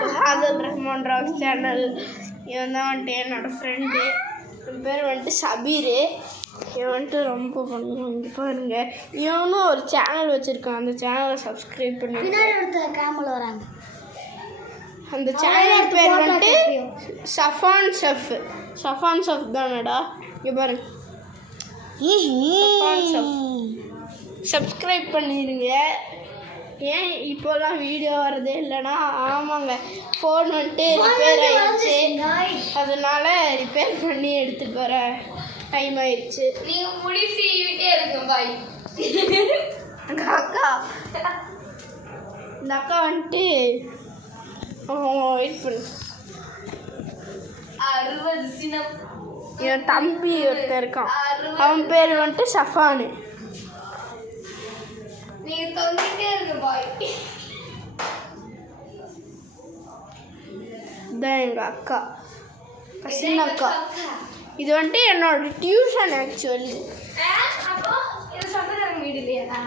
To ஆதல் Rahman rocks channel. இவன் தான் வந்துட்டு என்னோடய ஃப்ரெண்டு. என் பேர் வந்துட்டு சபீர். இவன் வந்துட்டு ரொம்ப பண்ணுவான். இங்கே பாருங்க, இவனும் ஒரு சேனல் வச்சுருக்கான். அந்த சேனலை சப்ஸ்கிரைப் பண்ணி வராங்க. அந்த சேனல் பேர் வந்துட்டு சஃபான் ஷெஃப். சஃபான் ஷெஃப் தானடா. இங்கே பாருங்க, சஃபான் ஷெஃப். சப்ஸ்கிரைப் பண்ணிடுங்க. ஏன் இப்போல்லாம் வீடியோ வரதே இல்லைன்னா, ஆமாங்க, ஃபோன் வந்துட்டு ரிப்பேர் ஆயிடுச்சு. அதனால ரிப்பேர் பண்ணி எடுத்துகிட்டு வர டைம் ஆயிடுச்சு. நீங்கள் முடி சீவிட்டே இருங்க பாய். அக்கா, இந்த அக்கா வந்துட்டு வெயிட் பண்ணு. 60 சின்னம். என் தம்பி ஒருத்தன் இருக்கான். அவன் பேர் வந்துட்டு சஃபானு. நீங்கள் தொங்கிட்டே இருங்க பாய். இதான் எங்கள் அக்கா, சின்ன அக்கா. இது வந்துட்டு என்னோட டியூஷன். ஆக்சுவலி அப்போ இது சொந்தக்காரங்க வீடு இல்லையா?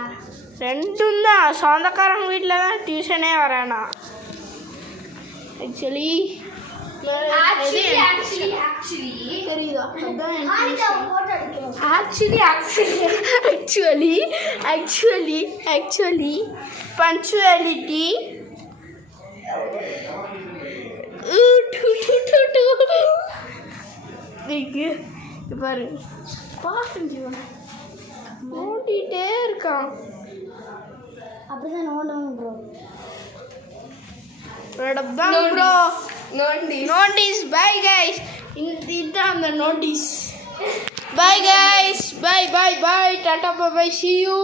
ரெண்டும் தான். சொந்தக்காரங்க வீட்டில் தான் டியூஷனே வரேனா. ஆக்சுவலி தெரியுதா? ஆக்சுவலி பங்க்சுவாலிட்டி பாரு, பாட்டு நோண்டிகிட்டே இருக்கான். அப்படிதான் நோண்டணும் ப்ரோ. Notice. Bye guys. இதுதான் அந்த notice. Bye guys. Bye. Tata bye. See you.